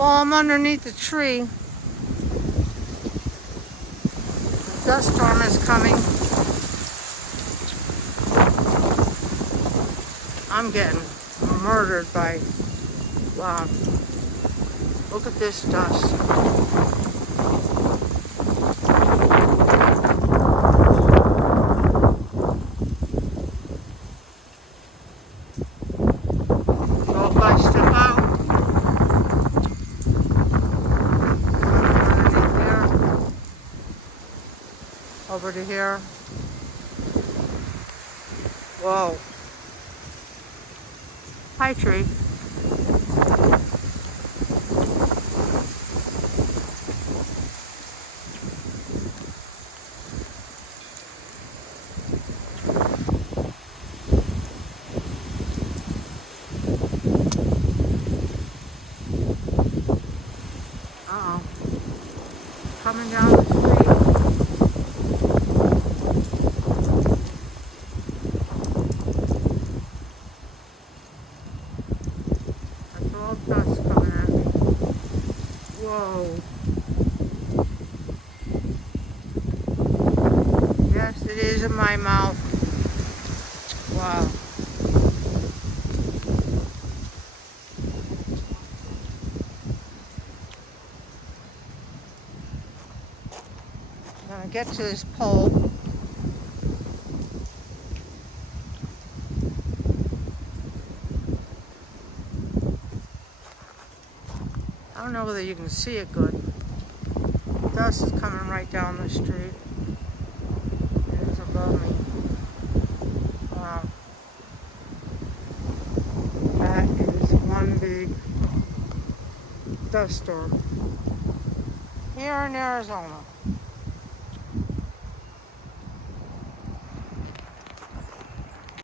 Well, I'm underneath the tree. The dust storm is coming. I'm getting murdered by, wow, look at this dust. So if I step out, underneath there, over to here. Whoa. Hi, tree. Uh-oh. Coming down the street. That's all dust coming at me. Whoa. Yes, it is in my mouth. Wow. I'm gonna get to this pole. I don't know whether you can see it good. Dust is coming right down the street. It is above me. Wow. That is one big dust storm here in Arizona.